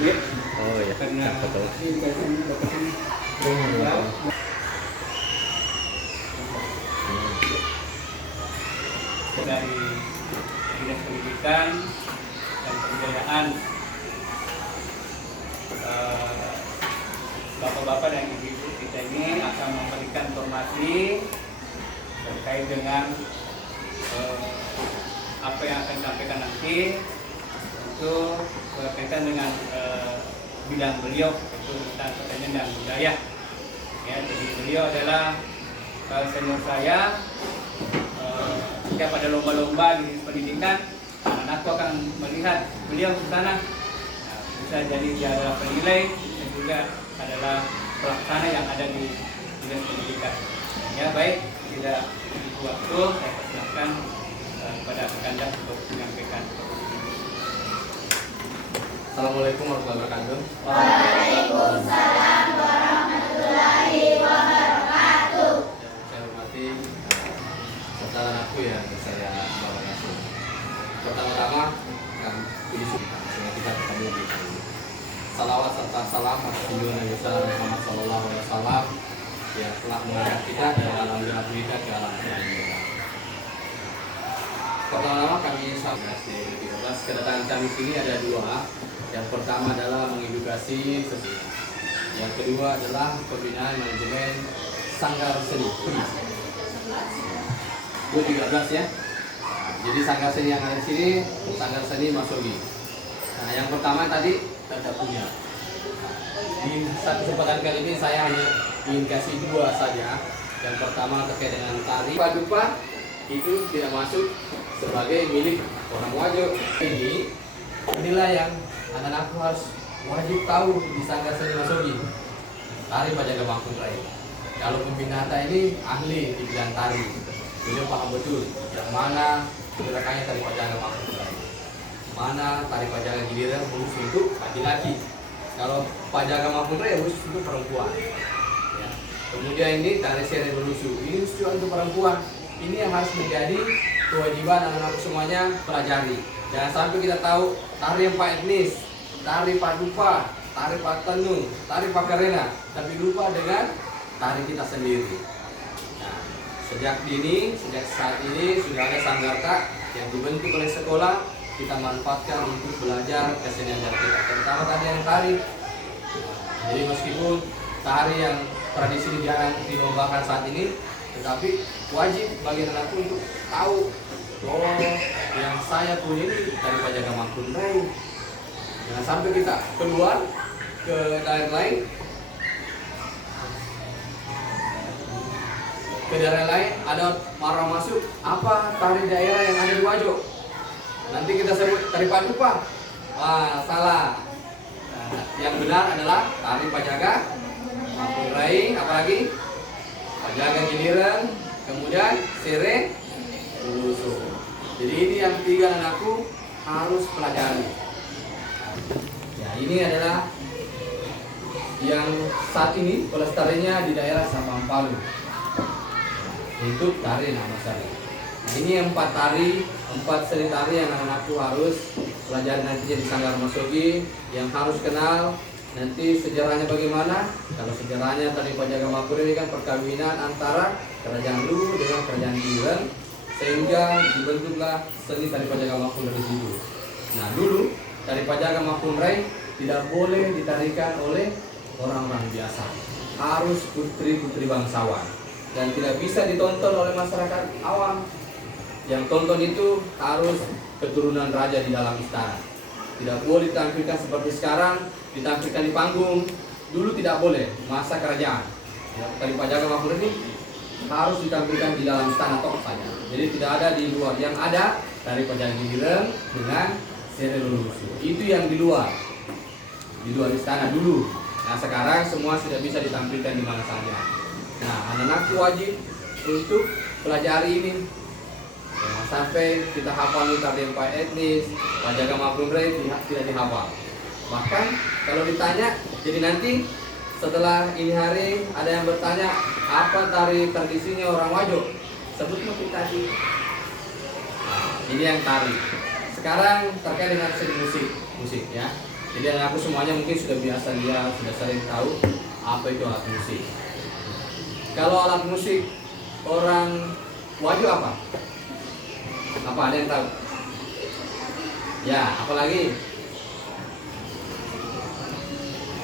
Oh ya, karena betul. dari Dinas Pendidikan dan Kebudayaan, bapak-bapak dan ibu-ibu kita ini akan memberikan informasi terkait dengan apa yang akan disampaikan nanti untuk berkaitan dengan bidang beliau, yaitu tentang pertanian dan budaya. Ya, jadi beliau adalah senior saya. Setiap ada lomba-lomba di Dinas Pendidikan, anak-anakku akan melihat beliau di sana. Nah, bisa jadi dia adalah penilai dan juga adalah pelaksana yang ada di Dinas Pendidikan. Ya baik, tidak butuh waktu, saya persilahkan kepada rekan untuk menyampaikan. Assalamualaikum warahmatullahi wabarakatuh. Waalaikumsalam warahmatullahi wabarakatuh. Yang saya hormati saudara anakku yang saya bawa langsung. Pertama-tama kami sehingga kita ketemu di sini. Salawat serta salam atas junjungan Nabi Muhammad Sallallahu Alaihi Wasallam yang telah mengangkat kita dari alam gelap kita ke alam terang. Pertama-tama kami sampai 13 kedatangan kami sini ada dua. Yang pertama adalah mengedukasi seni. Yang kedua adalah pembinaan manajemen sanggar seni. 13 ya. Jadi sanggar seni yang ada di sini, sanggar seni Masogi. Nah, yang pertama tadi tidak punya. Di satu kesempatan kali ini saya hanya ingin kasih dua saja. Yang pertama terkait dengan tari padupa itu tidak masuk sebagai milik orang Wajo. Inilah yang anak-anakku harus wajib tahu di sanggar seni Masogi. Tari Pajaga Mangkun Rai. Kalau pembinata ini ahli di bidang tari. Beliau paham betul yang mana gerakannya tari Pajaga Mangkun Rai. Mana tari Pajaga Giliran khusus untuk laki-laki. Kalau Pajaga Mangkun Rai khusus untuk perempuan. Ya. Kemudian ini tari Sere Belusu. Ini khusus untuk perempuan. Ini yang harus menjadi kewajiban anak-anak semuanya pelajari. Jangan sampai kita tahu tari 4 etnis, tari padupa, tari patenung, tari pakarena, tapi lupa dengan tari kita sendiri. Nah, sejak saat ini sudah ada sanggarta yang dibentuk oleh sekolah, kita manfaatkan untuk belajar kesenian dari kita, terutama tadi yang tari. Jadi meskipun tari yang tradisi jarang dilombakan saat ini, tetapi wajib bagi anakku untuk tahu bahwa yang saya pun ini dari Pajaga Mangkun Rai. Jangan sampai kita keluar ke daerah lain, ada marah masuk apa tari daerah yang ada di Wajo. Nanti kita sebut tari padupa. Wah, salah. Nah, yang benar adalah tari Pajaga Mangkun Rai, apalagi Pajaga Giliran, kemudian Sere Belusu. Jadi ini yang tiga anakku harus pelajari. Ya, ini adalah yang saat ini pelestariannya di daerah Sabang Palu. Itu tari nama sari. Nah, ini 4 tari, 4 seni tari yang anakku harus pelajari nantinya di Sanggar Masogi, yang harus kenal nanti sejarahnya bagaimana. Kalau sejarahnya tadi Pajaga Mangkun ini kan perkawinan antara kerajaan Luwu dengan kerajaan Giliran, sehingga dibentuklah seni tari Pajaga Mangkun dari situ. Nah, dulu tari Pajaga Mangkun Rai tidak boleh ditarikan oleh orang-orang biasa, harus putri-putri bangsawan, dan tidak bisa ditonton oleh masyarakat awam. Yang tonton itu harus keturunan raja di dalam istana. Tidak boleh ditampilkan seperti sekarang, ditampilkan di panggung. Dulu tidak boleh, masa kerajaan. Ya, tari Pajaga Mangkun ini harus ditampilkan di dalam istana tok saja. Jadi tidak ada di luar. Yang ada tari Pajaga Giliran dengan Sere Belusu. Itu yang di luar istana dulu. Nah, sekarang semua sudah bisa ditampilkan di mana saja. Nah, anak-anakku wajib untuk pelajari ini. Jangan sampai kita hafal tari 4 etnis, Pajaga Mangkun Rai tidak dihafal. Bahkan kalau ditanya, jadi nanti setelah ini hari ada yang bertanya apa tari tradisinya orang Wajo, sebut kita tadi. Nah, ini yang tari. Sekarang terkait dengan seni musik ya. Jadi anak aku semuanya mungkin sudah biasa lihat, sudah sering tahu apa itu alat musik. Kalau alat musik orang Wajo apa? Apa ada yang tahu? Ya, apalagi?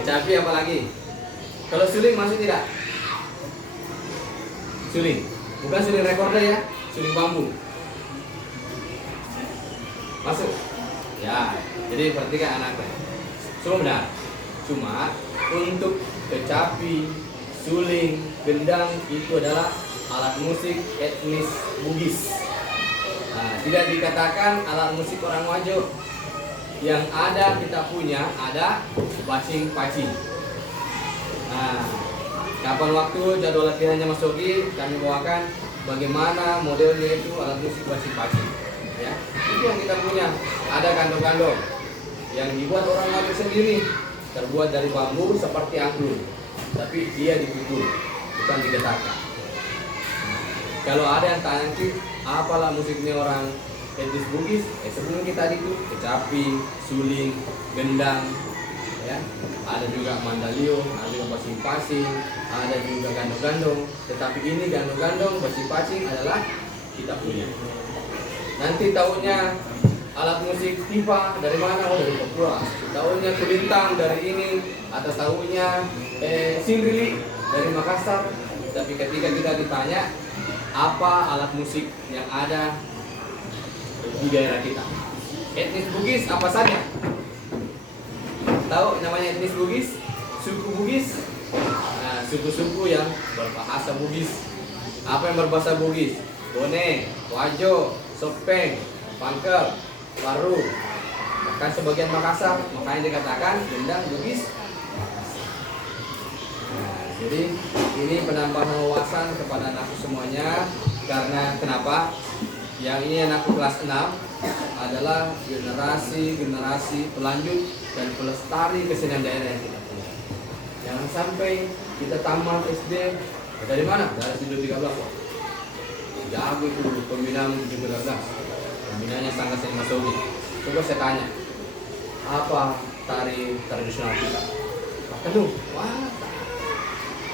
Kecapi apalagi? Kalau suling masuk tidak? Suling, bukan suling recorder ya, suling bambu. Masuk? Ya, jadi perhatikan anaknya. Semua benar. Cuma untuk kecapi, suling, gendang itu adalah alat musik etnis Bugis. Nah, tidak dikatakan alat musik orang Wajo. Yang ada kita punya ada pacing-pacing. Nah, kapan waktu jadwal latihannya Mas Sogi, kami bawakan bagaimana modelnya itu alat musik pacing-pacing. Ya, itu yang kita punya. Ada gandong-gandong yang dibuat orang Wajo sendiri, terbuat dari bambu seperti anggur, tapi dia dipukul, bukan digetarkan. Kalau ada yang tanya apalah musiknya orang etnis Bugis, sebelum kita itu kecapi, suling, gendang, ya, ada juga mandalio, ada juga pasing-pasing, ada juga gandong-gandong. Tetapi ini gandong-gandong, pasing-pasing adalah kita punya. Nanti tahunya alat musik tipa dari mana? Oh, dari Papua. Tahunya kulintang dari ini, atau tahunya sindrili dari Makassar. Tapi ketika kita ditanya apa alat musik yang ada di daerah kita, etnis Bugis apa saja? Tahu namanya etnis Bugis? Suku Bugis? Nah, suku-suku yang berbahasa Bugis. Apa yang berbahasa Bugis? Bone, Wajo, Sopeng, Pangkel, Waru, bahkan sebagian Makassar. Makanya dikatakan gendang Bugis. Nah, jadi ini penambahan wawasan kepada anakku semuanya. Karena kenapa? Yang ini anakku kelas 6 adalah generasi pelanjut dan pelestari kesenian daerah yang kita punya. Jangan sampai kita tamat SD dari mana? Dari Sido 13. Jago itu pembinaan 17. Pembinaannya sangat sering Mas Sogi. Coba saya tanya, apa tari tradisional kita? Patanu. Wah.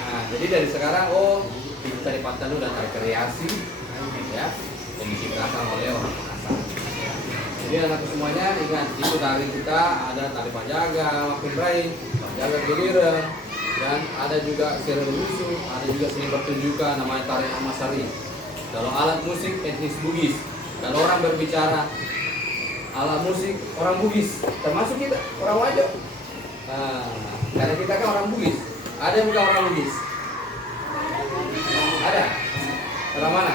Nah, jadi dari sekarang itu tari Patanu dan tari kreasi, ya, yang diciptakan oleh orang Makassar. Jadi anakku semuanya ingat, itu tari kita ada tari Pajaga, Makinrai, Pajaga Gelira, dan ada juga seri lusu, ada juga seni pertunjukan namanya tari Amasari. Kalau alat musik etnis Bugis, kalau orang berbicara alat musik orang Bugis, termasuk kita orang Wajo. Nah, karena kita kan orang Bugis. Ada yang bukan orang Bugis? Ada? Orang mana?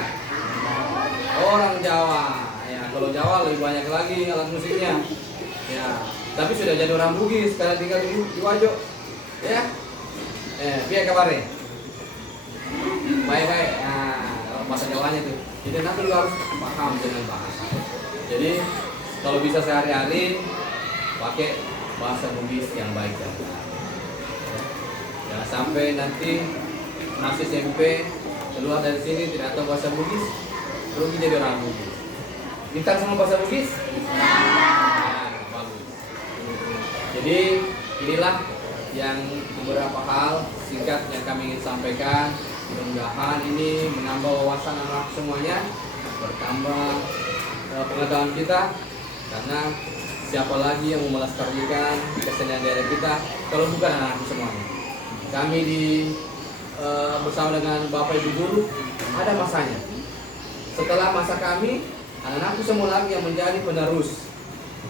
Orang Jawa. Ya, kalau Jawa lebih banyak lagi alat musiknya. Ya, tapi sudah jadi orang Bugis karena tinggal di Wajo. Ya, biar kabarnya. Baik-baik. Nah, bahasa Jawanya tuh. Jadi nanti lu harus paham dengan bahasa. Jadi kalau bisa sehari-hari pakai bahasa Bugis yang baik dan benar. Jangan sampai nanti masih SMP keluar dari sini tidak tahu bahasa Bugis, rugi jadi orang Bugis. Bintang semua bahasa Bugis? Nah, bagus. Jadi inilah yang beberapa hal singkat yang kami ingin sampaikan. Mudah-mudahan ini menambah wawasan anak semuanya, bertambah pengetahuan kita, karena siapa lagi yang mau melestarikan kesenian daerah kita kalau bukan anak semuanya. Kami bersama dengan Bapak Ibu Guru ada masanya. Setelah masa kami, anak-anakku semua lagi yang menjadi penerus.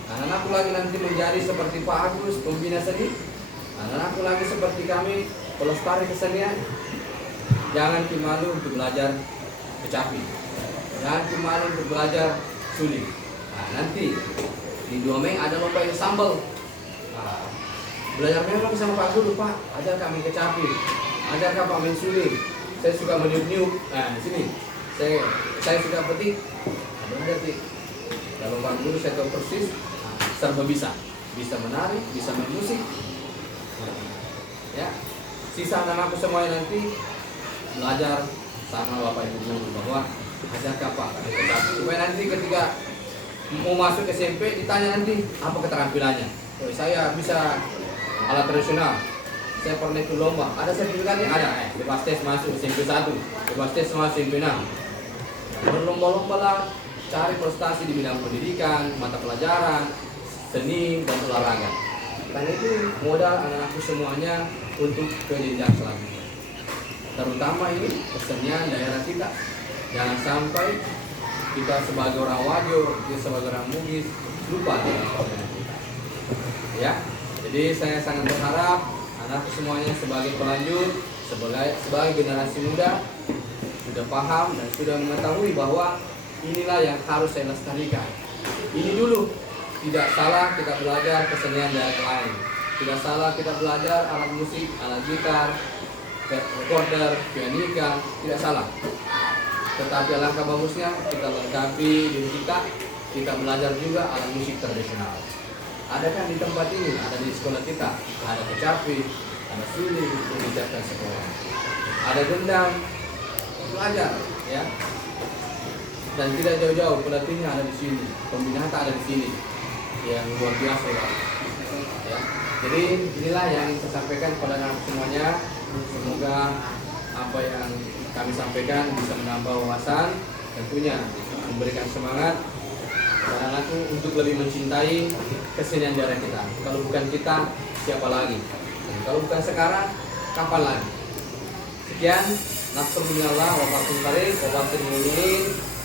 Anak-anakku lagi nanti menjadi seperti Pak Agus, pembina seni. Anak-anakku lagi seperti kami, pelestari kesenian. Jangan malu untuk belajar kecapi. Jangan malu untuk belajar suling. Nah, nanti di 2 Mei ada lomba yang sambal. Nah, belajar memang sama Pak Guru, Pak. Ajar kami kecapi. Ajar Pak main suling. Saya suka meniup-niup. Nah, di sini. Saya suka petik. Ada petik. Kalau Pak Guru saya tahu persis, serba bisa. Bisa menari, bisa main musik. Ya. Sisa anak-anakku semuanya nanti belajar sama Bapak Ibu Guru bahwa ajar Pak kecapi supaya nanti ketika mau masuk SMP ditanya nanti apa keterampilannya. Saya bisa alat tradisional, saya pernah ikut lomba, ada sertifikatnya, ada, bebas tes masuk SMP 1, bebas tes masuk SMP 6. Berlomba-lomba lah, cari prestasi di bidang pendidikan, mata pelajaran, seni, dan olahraga. Karena itu modal anak-anakku semuanya untuk ke jenjang selanjutnya. Terutama ini kesenian daerah kita. Jangan sampai kita sebagai orang Wajo, kita sebagai orang Bugis lupa dengan kesenian kita. Ya, jadi saya sangat berharap anak semuanya sebagai pelanjut, sebagai generasi muda sudah paham dan sudah mengetahui bahwa inilah yang harus saya lestarikan. Ini dulu, tidak salah kita belajar kesenian daerah lain. Tidak salah kita belajar alat musik, alat gitar, recorder, pianika, tidak salah. Tetapi alangkah bagusnya kita lengkapi diri kita belajar juga alat musik tradisional. Ada kan di tempat ini, ada di sekolah kita, ada kecapi, ada suling untuk menjaga sekolah, ada gendang, belajar, ya. Dan tidak jauh-jauh pelatihnya ada di sini, pembinaan ada di sini, yang luar biasa, ya. Jadi inilah yang saya sampaikan kepada anak semuanya. Semoga apa yang kami sampaikan bisa menambah wawasan, tentunya memberikan semangat kepada anakku untuk lebih mencintai kesenian daerah kita. Kalau bukan kita, siapa lagi? Dan kalau bukan sekarang, kapan lagi? Sekian, Nasrullah wa barakatuh.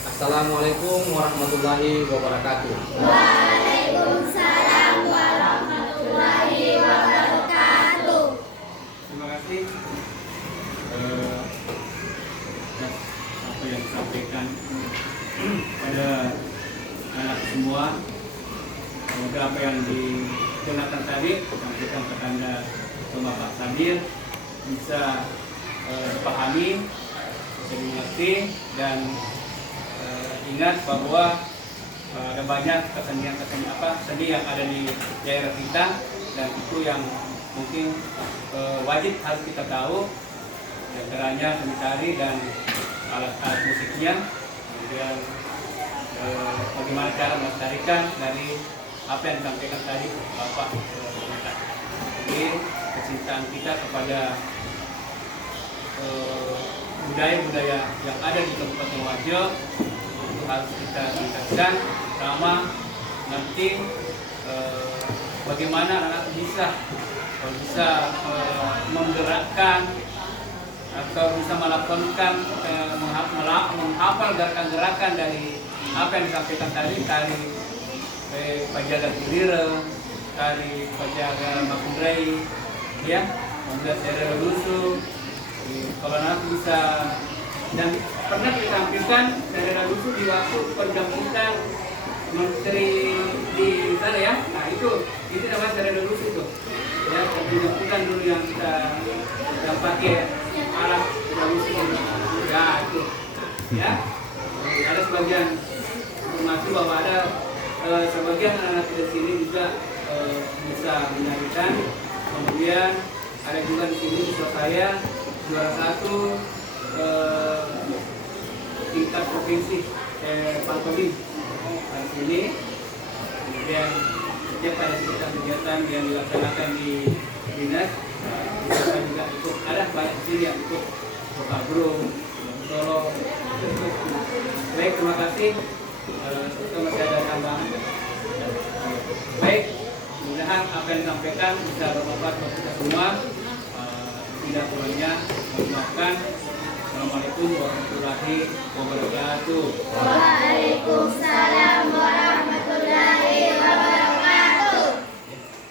Assalamualaikum warahmatullahi wabarakatuh. Waalaikumsalam warahmatullahi wabarakatuh. Terima kasih apa yang disampaikan pada anak semua. Semoga apa yang dikenakan tadi disampaikan kepada Bapak Sadir bisa dipahami, bisa dimengerti, dan ingat bahwa ada banyak seni yang ada di daerah kita, dan itu yang mungkin wajib harus kita tahu, diantaranya seni tari dan alat-alat musiknya, kemudian bagaimana cara melestarikan dari apa yang disampaikan tadi Bapak. Jadi kecintaan kita kepada budaya-budaya yang ada di Kabupaten Wajo itu harus kita tingkatkan, sama nanti bagaimana anak bisa menggerakkan atau bisa melakukan menghafal gerakan-gerakan dari apa yang disampaikan tadi, tari Pajaga Kulire, tari Pajaga Makundrai, ya, kemudian tari Lusu. Kalau anak bisa, dan pernah ditampilkan tari Lusu di waktu penjemputan menteri di sana, ya. Nah itu namanya tari Lusu itu, ya, penjemputan dulu yang kita pakai alat Lusu, ya itu, ya. Ada sebagian informasi bahwa ada sebagian anak di sini juga bisa menyanyikan. Kemudian ada juga di sini siswa saya juara 1 tingkat provinsi Pangkodim di sini. Kemudian setiap ada kegiatan yang dilaksanakan di dinas, kita juga ikut. Ada banyak di sini yang ikut Bro, Solo. Baik, terima kasih. Kita masih ada tambahan. Baik, mudah-mudahan apa yang disampaikan bisa bermanfaat buat kita semua. Tidak kurangnya, maafkan. Assalamualaikum warahmatullahi wabarakatuh. Waalaikumsalam warahmatullahi wabarakatuh.